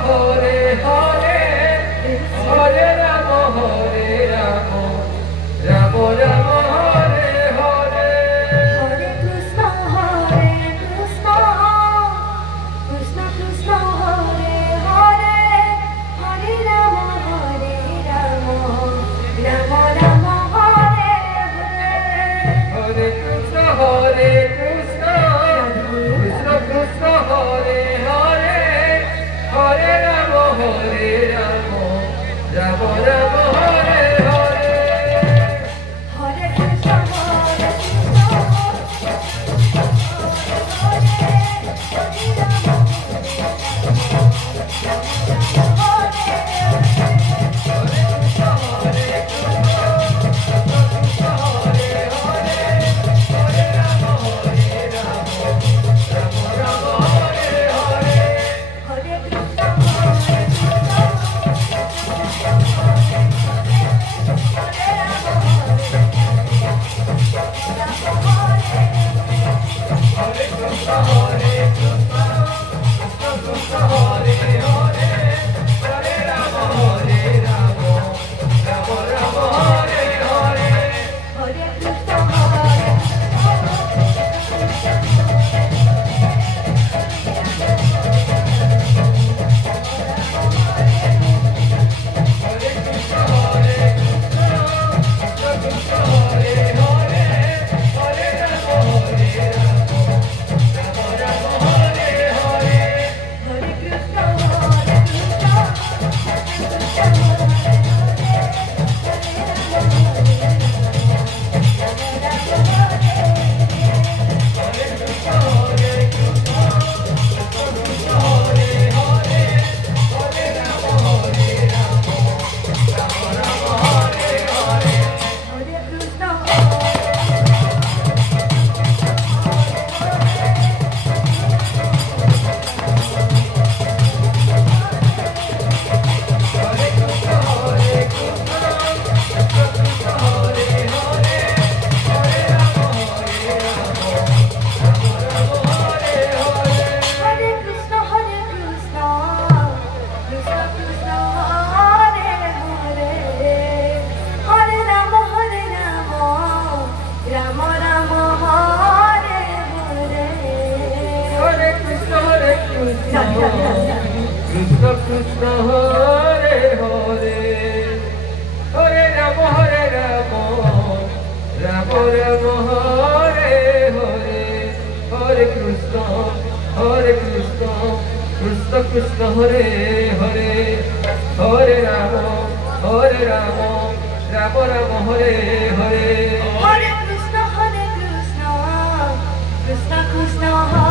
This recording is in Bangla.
হরে হরে হরে রাম রাম রাম হরে হরে হরে কৃষ্ণ কৃষ্ণ কৃষ্ণ হরে হরে হরে রাম রাম রাম হরে হরে হরে কৃষ্ণ কৃষ্ণ কৃষ্ণ হরে হরে হরে রাম রাম রাম রাম হরে হরে হরে কৃষ্ণ কৃষ্ণ হরে হরে হরে রাম রাম রাম হরে হরে হরে কৃষ্ণ কৃষ্ণ কৃষ্ণ হরে হরে হরে রাম রাম রাম হরে হরে হরে কৃষ্ণ কৃষ্ণ কৃষ্ণ